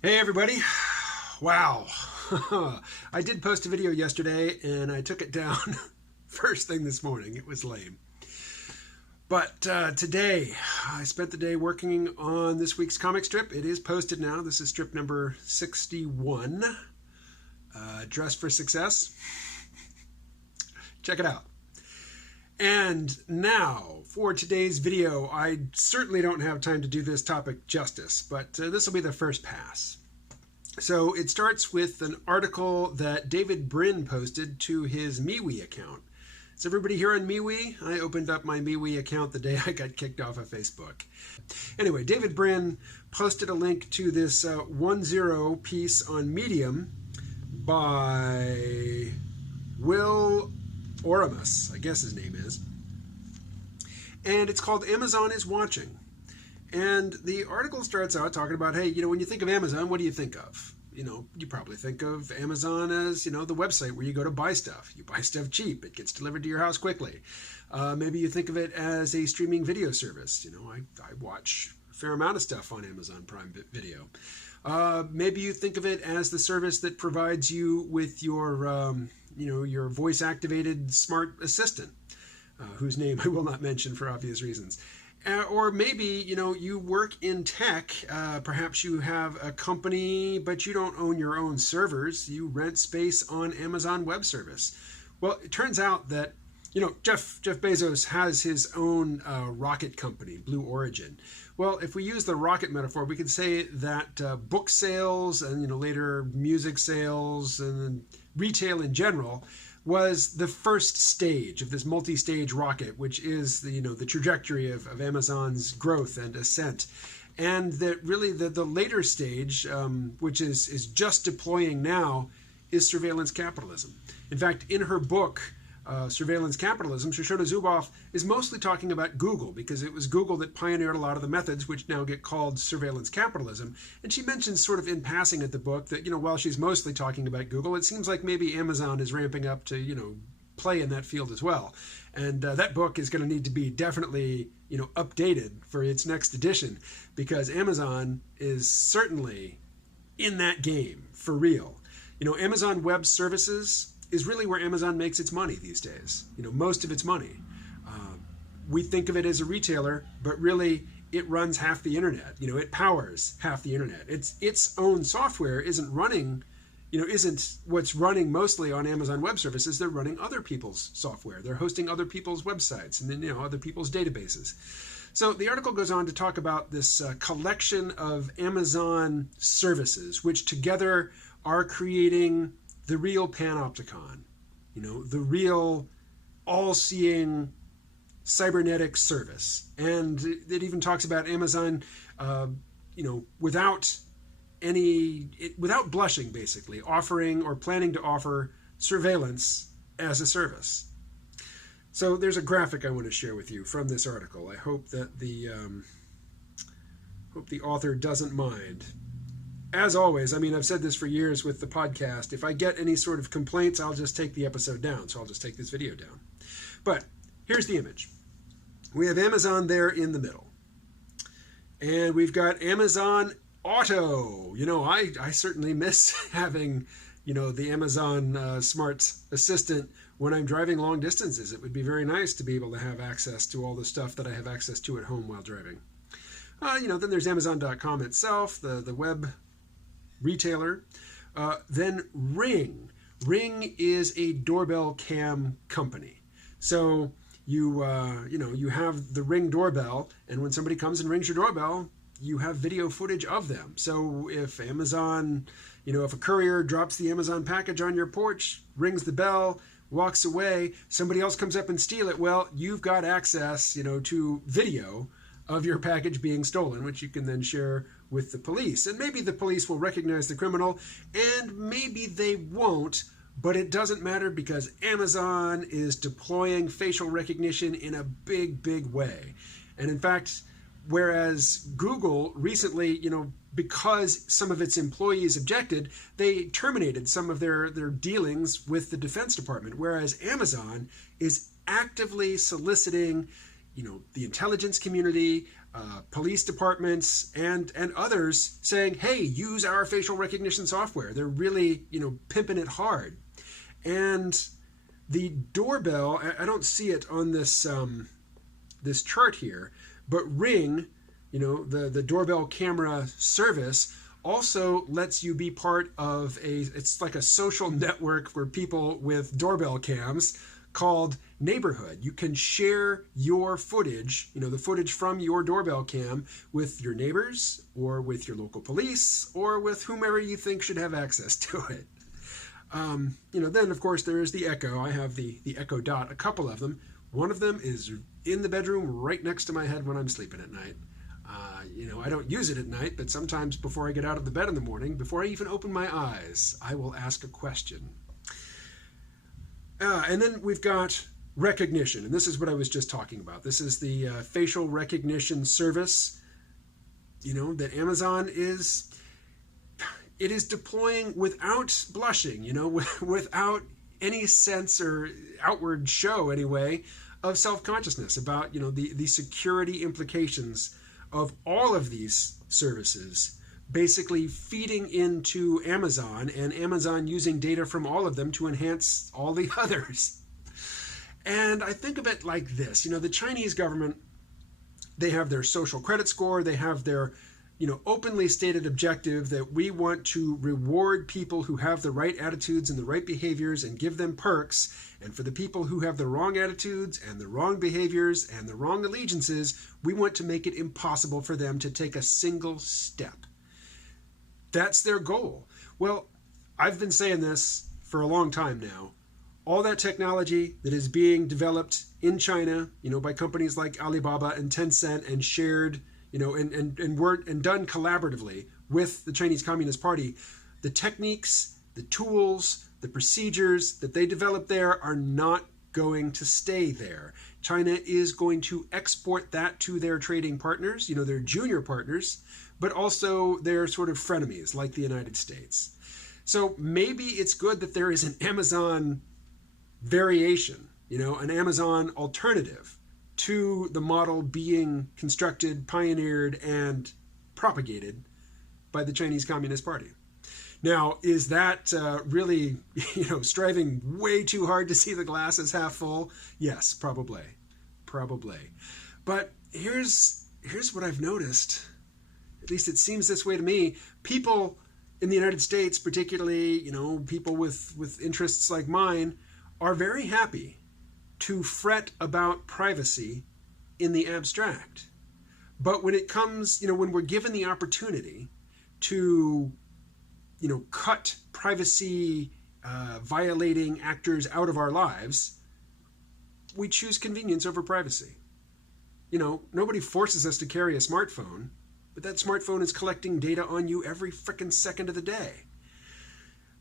Hey everybody. Wow. I did post a video yesterday and I took it down first thing this morning. It was lame. But today, I spent the day working on this week's comic strip. It is posted now. This is strip number 61, Dress for Success. Check it out. And now, for today's video, I certainly don't have time to do this topic justice, but this will be the first pass. So it starts with an article that David Brin posted to his MeWe account. Is everybody here on MeWe? I opened up my MeWe account the day I got kicked off of Facebook. Anyway, David Brin posted a link to this 1-0 piece on Medium by Will Oramus, I guess his name is. And it's called Amazon is Watching. And the article starts out talking about, hey, when you think of Amazon, what do you think of? You probably think of Amazon as, the website where you go to buy stuff. You buy stuff cheap. It gets delivered to your house quickly. Maybe you think of it as a streaming video service. I watch a fair amount of stuff on Amazon Prime Video. Maybe you think of it as the service that provides you with your voice-activated smart assistant, whose name I will not mention for obvious reasons. Or maybe, you work in tech. Perhaps you have a company, but you don't own your own servers. You rent space on Amazon Web Service. Well, it turns out that, Jeff Bezos has his own rocket company, Blue Origin. Well, if we use the rocket metaphor, we could say that book sales and, later music sales and retail in general was the first stage of this multi-stage rocket, which is the trajectory of Amazon's growth and ascent. And that really the later stage, which is just deploying now, is surveillance capitalism. In fact, in her book, Surveillance Capitalism, Shoshona Zuboff is mostly talking about Google, because it was Google that pioneered a lot of the methods which now get called surveillance capitalism. And she mentions sort of in passing at the book that, while she's mostly talking about Google, it seems like maybe Amazon is ramping up to, play in that field as well. And that book is going to need to be definitely, updated for its next edition, because Amazon is certainly in that game for real. Amazon Web Services is really where Amazon makes its money these days. Most of its money. We think of it as a retailer, but really it runs half the internet. It powers half the internet. Its own software isn't running, isn't what's running mostly on Amazon Web Services. They're running other people's software. They're hosting other people's websites and then, other people's databases. So the article goes on to talk about this collection of Amazon services, which together are creating the real panopticon, the real all-seeing cybernetic service. And it even talks about Amazon, without blushing, basically, offering or planning to offer surveillance as a service. So there's a graphic I want to share with you from this article. I hope that the author doesn't mind. As always, I've said this for years with the podcast, if I get any sort of complaints, I'll just take the episode down. So I'll just take this video down. But here's the image. We have Amazon there in the middle. And we've got Amazon Auto. I certainly miss having, the Amazon Smart Assistant when I'm driving long distances. It would be very nice to be able to have access to all the stuff that I have access to at home while driving. Then there's Amazon.com itself, the web retailer. Then Ring. Ring is a doorbell cam company. So you have the Ring doorbell, and when somebody comes and rings your doorbell, you have video footage of them. So if Amazon, if a courier drops the Amazon package on your porch, rings the bell, walks away, somebody else comes up and steal it, well, you've got access, to video of your package being stolen, which you can then share with the police. And maybe the police will recognize the criminal, and maybe they won't, but it doesn't matter because Amazon is deploying facial recognition in a big, big way. And in fact, whereas Google recently, because some of its employees objected, they terminated some of their dealings with the Defense Department, whereas Amazon is actively soliciting the intelligence community, police departments and others saying, hey, use our facial recognition software. They're really, pimping it hard. And the doorbell, I don't see it on this this chart here, but Ring, the doorbell camera service, also lets you be part of it's like a social network for people with doorbell cams called Neighborhood. You can share your footage, the footage from your doorbell cam with your neighbors or with your local police or with whomever you think should have access to it. Then of course there is the Echo. I have the Echo Dot, a couple of them. One of them is in the bedroom right next to my head when I'm sleeping at night. I don't use it at night, but sometimes before I get out of the bed in the morning, before I even open my eyes, I will ask a question. And then we've got recognition, and this is what I was just talking about. This is the facial recognition service, that Amazon is deploying without blushing, without any sense or outward show anyway of self-consciousness about, the security implications of all of these services, basically feeding into Amazon and Amazon using data from all of them to enhance all the others. And I think of it like this, the Chinese government, they have their social credit score, they have their openly stated objective that we want to reward people who have the right attitudes and the right behaviors and give them perks. And for the people who have the wrong attitudes and the wrong behaviors and the wrong allegiances, we want to make it impossible for them to take a single step. That's their goal. Well, I've been saying this for a long time now. All that technology that is being developed in China, by companies like Alibaba and Tencent and shared and done collaboratively with the Chinese Communist Party, the techniques, the tools, the procedures that they develop there are not going to stay there. China is going to export that to their trading partners, their junior partners, but also their sort of frenemies like the United States. So maybe it's good that there is an Amazon variation, an Amazon alternative to the model being constructed, pioneered, and propagated by the Chinese Communist Party. Now, is that really, striving way too hard to see the glass as half full? Yes, probably. But here's what I've noticed. At least it seems this way to me. People in the United States, particularly, people with interests like mine, are very happy to fret about privacy in the abstract. But when it comes, when we're given the opportunity to, cut privacy violating actors out of our lives, we choose convenience over privacy. Nobody forces us to carry a smartphone, but that smartphone is collecting data on you every frickin' second of the day.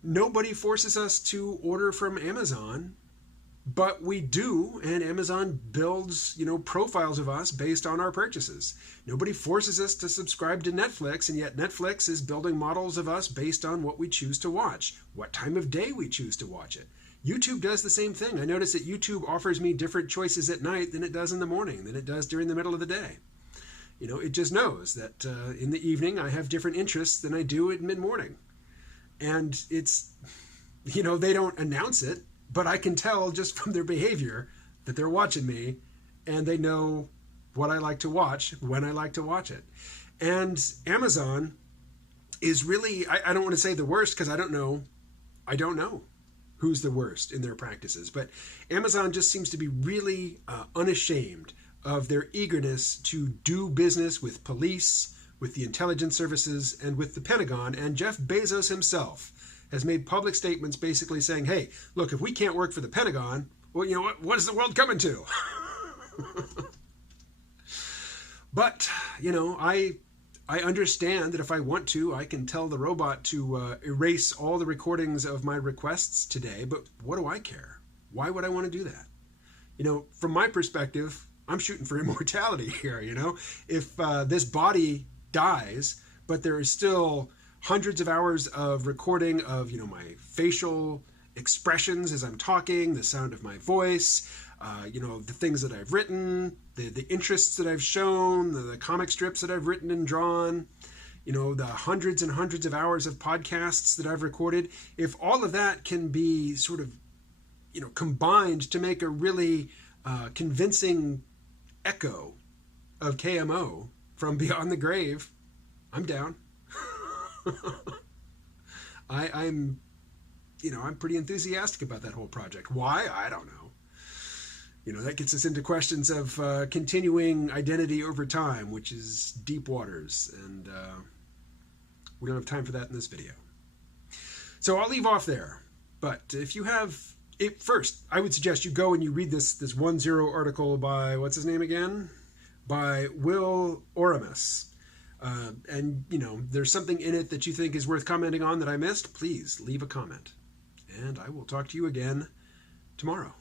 Nobody forces us to order from Amazon, but we do, and Amazon builds, profiles of us based on our purchases. Nobody forces us to subscribe to Netflix, and yet Netflix is building models of us based on what we choose to watch, what time of day we choose to watch it. YouTube does the same thing. I notice that YouTube offers me different choices at night than it does in the morning, than it does during the middle of the day. It just knows that in the evening I have different interests than I do at mid-morning. And it's, they don't announce it, but I can tell just from their behavior that they're watching me and they know what I like to watch, when I like to watch it. And Amazon is really, I don't want to say the worst because I don't know who's the worst in their practices, but Amazon just seems to be really unashamed of their eagerness to do business with police, with the intelligence services, and with the Pentagon. And Jeff Bezos himself has made public statements basically saying, hey, look, if we can't work for the Pentagon, well, what is the world coming to? But, I understand that if I want to, I can tell the robot to erase all the recordings of my requests today, but what do I care? Why would I want to do that? From my perspective, I'm shooting for immortality here, If this body dies, but there is still hundreds of hours of recording of, my facial expressions as I'm talking, the sound of my voice, the things that I've written, the interests that I've shown, the comic strips that I've written and drawn, the hundreds and hundreds of hours of podcasts that I've recorded, if all of that can be sort of, combined to make a really convincing echo of KMO from Beyond the Grave, I'm down. I'm pretty enthusiastic about that whole project. Why? I don't know. That gets us into questions of continuing identity over time, which is deep waters, and we don't have time for that in this video. So I'll leave off there. But if you have it first, I would suggest you go and you read this 1-0 article by, what's his name again? By Will Oremus. And, there's something in it that you think is worth commenting on that I missed, please leave a comment. And I will talk to you again tomorrow.